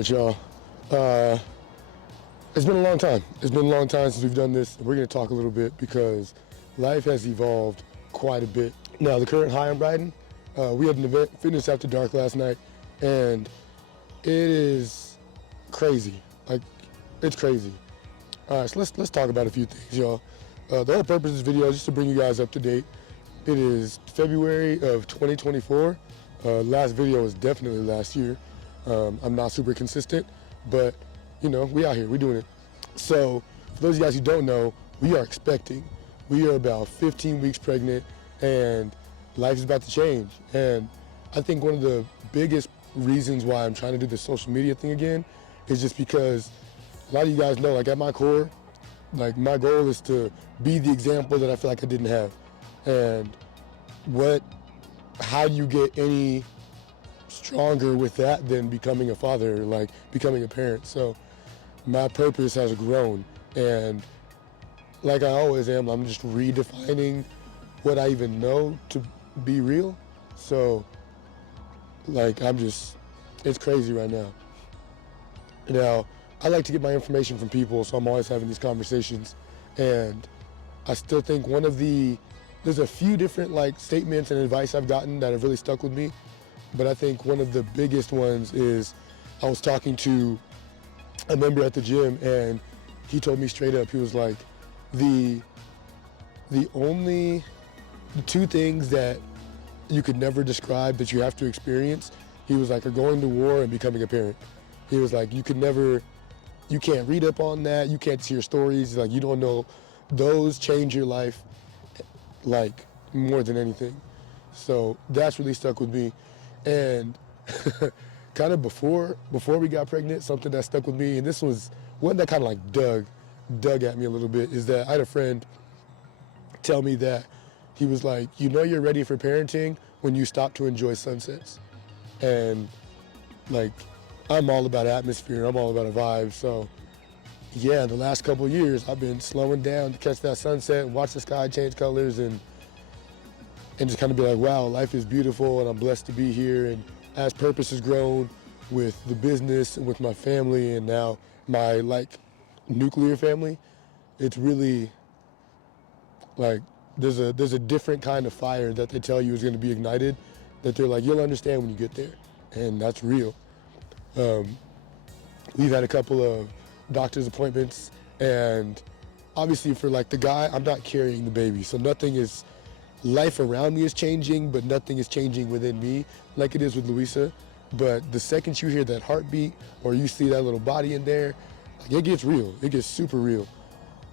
right, y'all. It's been a long time. It's been a long time since we've done this. We're going to talk a little bit because life has evolved quite a bit. Now, the current high I'm riding, we had an event, Fitness After Dark, last night, and it is crazy. Like, it's crazy. All right, so let's talk about a few things, y'all. The whole purpose of this video is just to bring you guys up to date. It is February of 2024. Last video was definitely last year. I'm not super consistent, but you know, we out here, we doing it. So for those of you guys who don't know, we are expecting. We are about 15 weeks pregnant and life is about to change. And I think one of the biggest reasons why I'm trying to do the social media thing again is just because a lot of you guys know, like at my core, like my goal is to be the example that I feel like I didn't have. And how do you get any stronger with that than becoming a father, like becoming a parent? So my purpose has grown, and like I always am, I'm just redefining what I even know to be real. So like it's crazy right now. Now, I like to get my information from people, so I'm always having these conversations, and I still think there's a few different like statements and advice I've gotten that have really stuck with me, but I think one of the biggest ones is I was talking to a member at the gym, and he told me straight up, he was like, the two things that you could never describe that you have to experience, he was like, are going to war and becoming a parent. He was like, you can't read up on that, you can't hear stories, like you don't know, those change your life like more than anything. So that's really stuck with me. And kind of before we got pregnant, something that stuck with me, and this was one that kind of like dug at me a little bit, is that I had a friend tell me that he was like, you know you're ready for parenting when you stop to enjoy sunsets. And like, I'm all about atmosphere, I'm all about a vibe. So yeah, the last couple of years I've been slowing down to catch that sunset and watch the sky change colors and just kind of be like, wow, life is beautiful and I'm blessed to be here. And as purpose has grown with the business and with my family and now my like nuclear family, it's really like there's a different kind of fire that they tell you is going to be ignited, that they're like, you'll understand when you get there. And that's real. We've had a couple of doctor's appointments, and obviously for like the guy, I'm not carrying the baby, so life around me is changing, but nothing is changing within me like it is with Louisa. But the second you hear that heartbeat or you see that little body in there, like it gets real, it gets super real,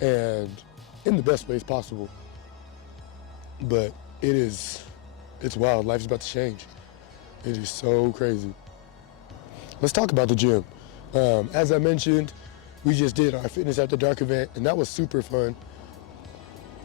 and in the best ways possible. But it's wild, life's about to change. It is so crazy. Let's talk about the gym. As I mentioned, we just did our Fitness After Dark event, and that was super fun.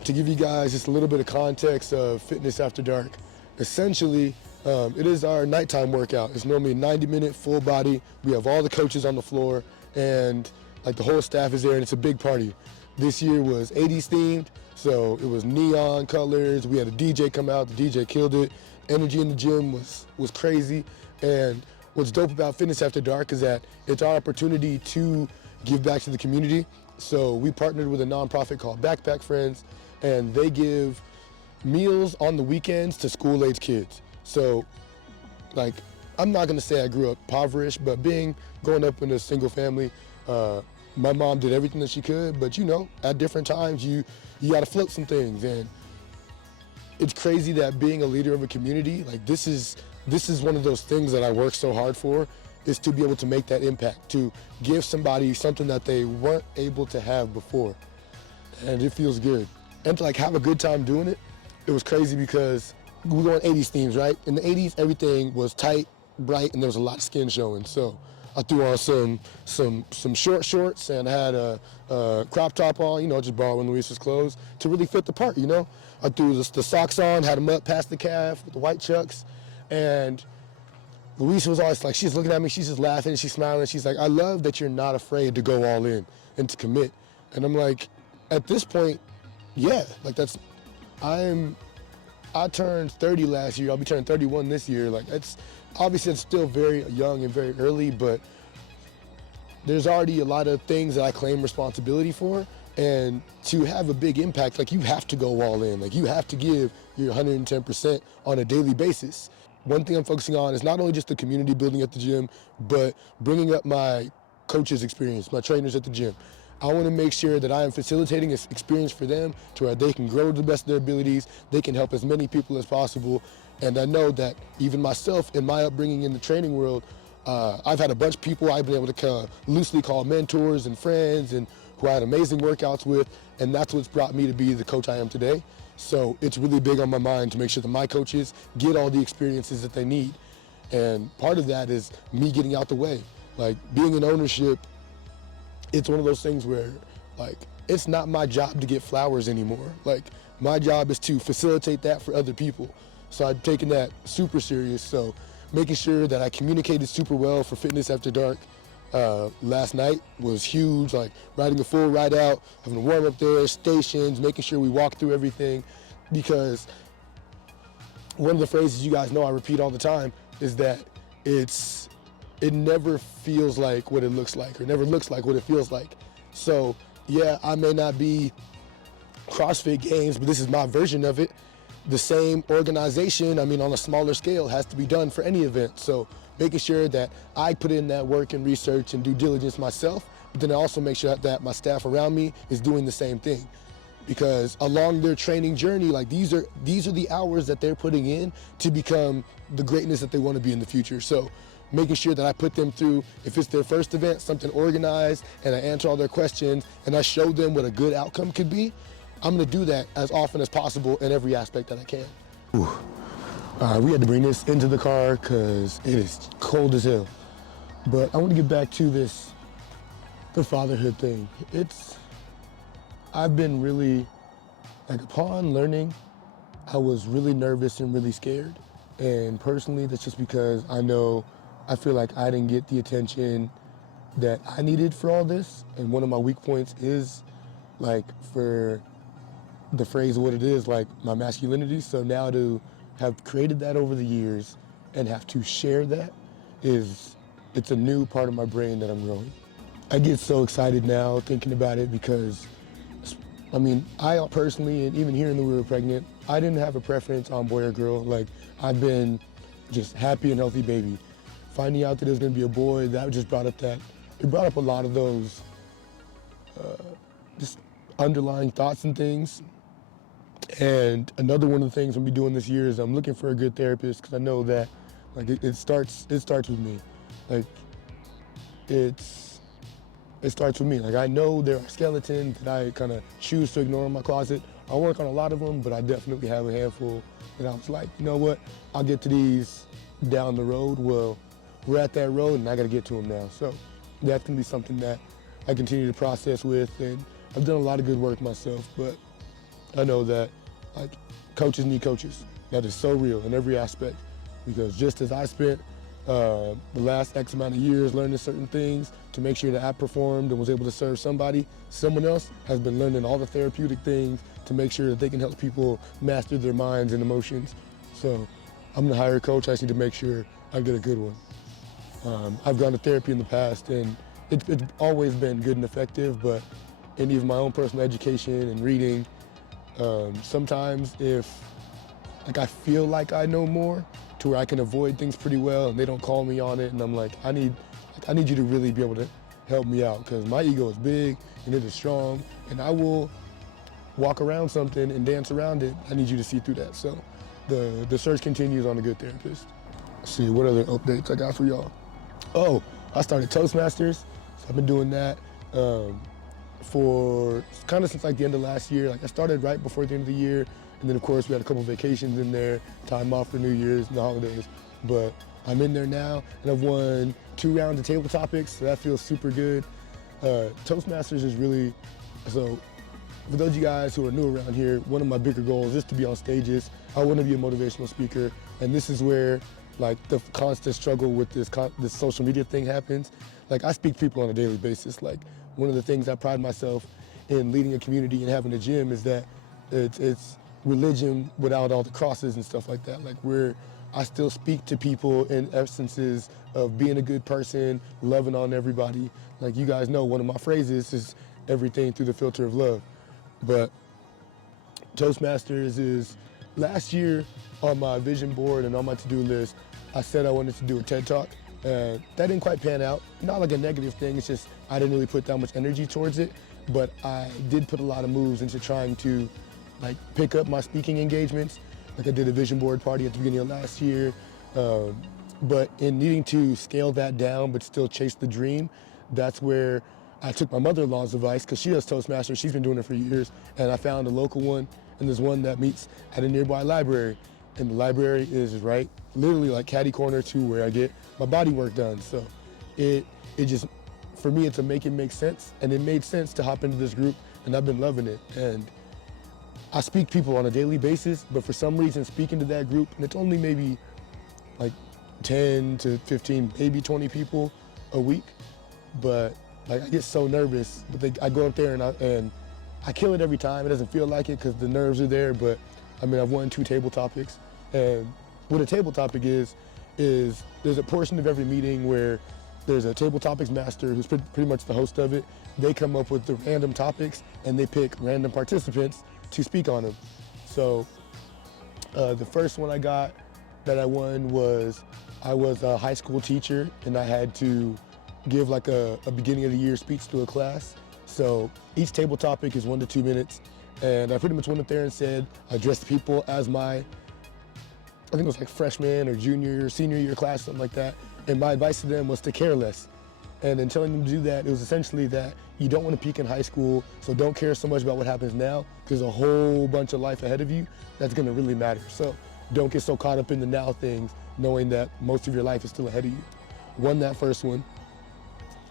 To give you guys just a little bit of context of Fitness After Dark, essentially, it is our nighttime workout. It's normally a 90-minute full body. We have all the coaches on the floor, and like the whole staff is there, and it's a big party. This year was 80s themed, so it was neon colors. We had a DJ come out. The DJ killed it. Energy in the gym was crazy. And what's dope about Fitness After Dark is that it's our opportunity to give back to the community. So we partnered with a nonprofit called Backpack Friends, and they give meals on the weekends to school-age kids. So like, I'm not gonna say I grew up impoverished, but growing up in a single family, my mom did everything that she could, but you know, at different times you gotta flip some things. And it's crazy that being a leader of a community, like this is one of those things that I work so hard for, is to be able to make that impact, to give somebody something that they weren't able to have before. And it feels good. And to like have a good time doing it, it was crazy because we were on 80s themes, right? In the 80s, everything was tight, bright, and there was a lot of skin showing. So I threw on some short shorts, and I had a crop top on, you know, just borrowing Luisa's clothes to really fit the part, you know? I threw the socks on, had them up past the calf with the white chucks, and Louisa was always like, she's looking at me, she's just laughing, she's smiling, she's like, I love that you're not afraid to go all in and to commit. And I'm like, at this point, yeah, like I turned 30 last year, I'll be turning 31 this year. Like it's still very young and very early, but there's already a lot of things that I claim responsibility for. And to have a big impact, like, you have to go all in. Like, you have to give your 110% on a daily basis. One thing I'm focusing on is not only just the community building at the gym, but bringing up my coaches' experience, my trainers at the gym. I want to make sure that I am facilitating this experience for them to where they can grow to the best of their abilities, they can help as many people as possible. And I know that even myself, in my upbringing in the training world, I've had a bunch of people I've been able to loosely call mentors and friends, and who I had amazing workouts with, and that's what's brought me to be the coach I am today. So it's really big on my mind to make sure that my coaches get all the experiences that they need. And part of that is me getting out the way. Like, being in ownership, it's one of those things where, like, it's not my job to get flowers anymore. Like, my job is to facilitate that for other people. So I've taken that super serious. So making sure that I communicated super well for Fitness After Dark last night was huge. Like, riding a full ride out, having a warm up there, stations, making sure we walk through everything. Because one of the phrases you guys know I repeat all the time is that it never feels like what it looks like, or never looks like what it feels like. So yeah, I may not be CrossFit Games, but this is my version of it. The same organization, I mean, on a smaller scale, has to be done for any event. So making sure that I put in that work and research and due diligence myself, but then I also make sure that my staff around me is doing the same thing. Because along their training journey, like, these are the hours that they're putting in to become the greatness that they want to be in the future. So making sure that I put them through, if it's their first event, something organized, and I answer all their questions, and I show them what a good outcome could be, I'm gonna do that as often as possible in every aspect that I can. We had to bring this into the car because it is cold as hell. But I want to get back to the fatherhood thing. I've been really, like, upon learning, I was really nervous and really scared. And personally, that's just because I feel like I didn't get the attention that I needed for all this. And one of my weak points is, like, for the phrase of what it is, like, my masculinity. So now to have created that over the years and have to share that it's a new part of my brain that I'm growing. I get so excited now thinking about it because, I mean, I personally, and even hearing that we were pregnant, I didn't have a preference on boy or girl. Like, I've been just happy and healthy baby. Finding out that it was gonna be a boy, that just brought up a lot of those just underlying thoughts and things. And another one of the things I'm gonna be doing this year is I'm looking for a good therapist, because I know that, like, it starts with me. Like, it starts with me. Like, I know there are skeletons that I kind of choose to ignore in my closet. I work on a lot of them, but I definitely have a handful that I was like, you know what, I'll get to these down the road. Well, we're at that road and I gotta get to them now. So that's gonna be something that I continue to process with, and I've done a lot of good work myself, but I know that, like, coaches need coaches. That is so real in every aspect, because just as I spent the last X amount of years learning certain things to make sure that I performed and was able to serve somebody, someone else has been learning all the therapeutic things to make sure that they can help people master their minds and emotions. So I'm gonna hire a coach. I just need to make sure I get a good one. I've gone to therapy in the past, and it's always been good and effective, but in even my own personal education and reading, sometimes if, like, I feel like I know more to where I can avoid things pretty well and they don't call me on it, and I'm like, I need you to really be able to help me out, because my ego is big and it is strong, and I will walk around something and dance around it. I need you to see through that. So the search continues on a good therapist. Let's see what other updates I got for y'all. Oh, I started Toastmasters, so I've been doing that for kind of since, like, the end of last year. Like, I started right before the end of the year, and then of course we had a couple vacations in there, time off for New Year's and the holidays. But I'm in there now, and I've won 2 rounds of table topics, so that feels super good. Toastmasters is really, so for those of you guys who are new around here, one of my bigger goals is to be on stages. I want to be a motivational speaker, and this is where, like, the constant struggle with this social media thing happens. Like, I speak to people on a daily basis. Like, one of the things I pride myself in leading a community and having a gym is that it's religion without all the crosses and stuff like that. Like I still speak to people in essences of being a good person, loving on everybody. Like you guys know, one of my phrases is everything through the filter of love. But Toastmasters is, last year on my vision board and on my to-do list, I said I wanted to do a TED Talk. And that didn't quite pan out. Not like a negative thing, it's just I didn't really put that much energy towards it. But I did put a lot of moves into trying to like pick up my speaking engagements. Like I did a vision board party at the beginning of last year. But in needing to scale that down but still chase the dream, that's where I took my mother-in-law's advice, because she does Toastmasters, she's been doing it for years, and I found a local one, and there's one that meets at a nearby library. And the library is right, literally like catty corner to where I get my body work done. So it just, for me, it's a make it make sense, and it made sense to hop into this group, and I've been loving it. And I speak to people on a daily basis, but for some reason speaking to that group, and it's only maybe like 10 to 15, maybe 20 people a week, but like I get so nervous. But I go up there and I kill it every time. It doesn't feel like it because the nerves are there, but I mean, I've won 2 table topics. And what a table topic is there's a portion of every meeting where there's a table topics master who's pretty much the host of it. They come up with the random topics and they pick random participants to speak on them. So the first one I got that I won was, I was a high school teacher and I had to give like a beginning of the year speech to a class. So each table topic is 1 to 2 minutes. And I pretty much went up there and said, I addressed people as my, I think it was like freshman or junior or senior year class, something like that. And my advice to them was to care less. And in telling them to do that, it was essentially that you don't want to peak in high school, so don't care so much about what happens now. There's a whole bunch of life ahead of you that's going to really matter. So don't get so caught up in the now things, knowing that most of your life is still ahead of you. Won that first one.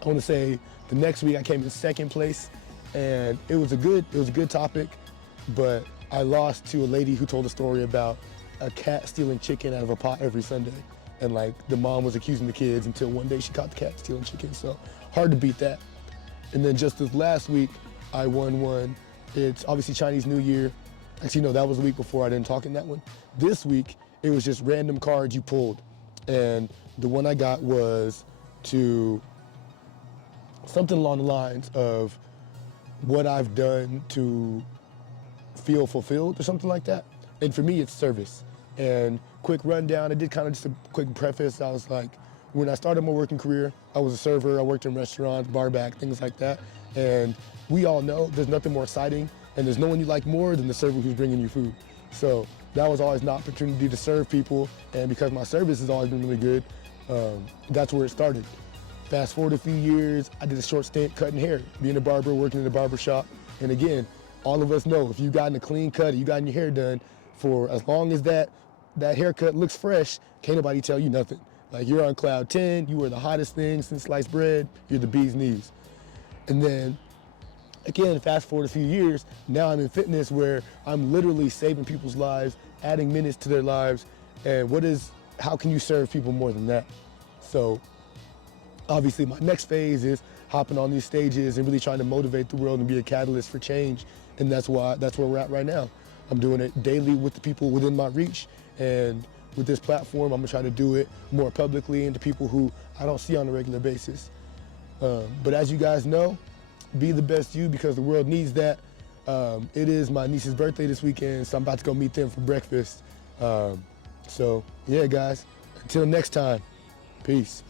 I want to say the next week I came in second place, and it was a good topic, but I lost to a lady who told a story about a cat stealing chicken out of a pot every Sunday. And like the mom was accusing the kids until one day she caught the cat stealing chicken. So hard to beat that. And then just this last week, I won one. It's obviously Chinese New Year. Actually, no, that was the week before. I didn't talk in that one. This week, it was just random cards you pulled. And the one I got was to something along the lines of what I've done to feel fulfilled or something like that. And for me, it's service. And quick rundown, I did kind of just a quick preface. I was like, when I started my working career, I was a server, I worked in restaurants, bar back, things like that. And we all know there's nothing more exciting, and there's no one you like more than the server who's bringing you food. So that was always an opportunity to serve people, and because my service has always been really good, that's where it started. Fast forward a few years, I did a short stint cutting hair, being a barber, working in a barber shop. And again, all of us know if you've gotten a clean cut, you gotten your hair done, for as long as that haircut looks fresh, can't nobody tell you nothing. Like you're on cloud 10, you were the hottest thing since sliced bread, you're the bee's knees. And then, again, fast forward a few years, now I'm in fitness where I'm literally saving people's lives, adding minutes to their lives, and how can you serve people more than that? So, obviously my next phase is hopping on these stages and really trying to motivate the world and be a catalyst for change, and that's where we're at right now. I'm doing it daily with the people within my reach, and with this platform, I'm gonna try to do it more publicly and to people who I don't see on a regular basis. But as you guys know, be the best you, because the world needs that. It is my niece's birthday this weekend, so I'm about to go meet them for breakfast. So yeah, guys, until next time, peace.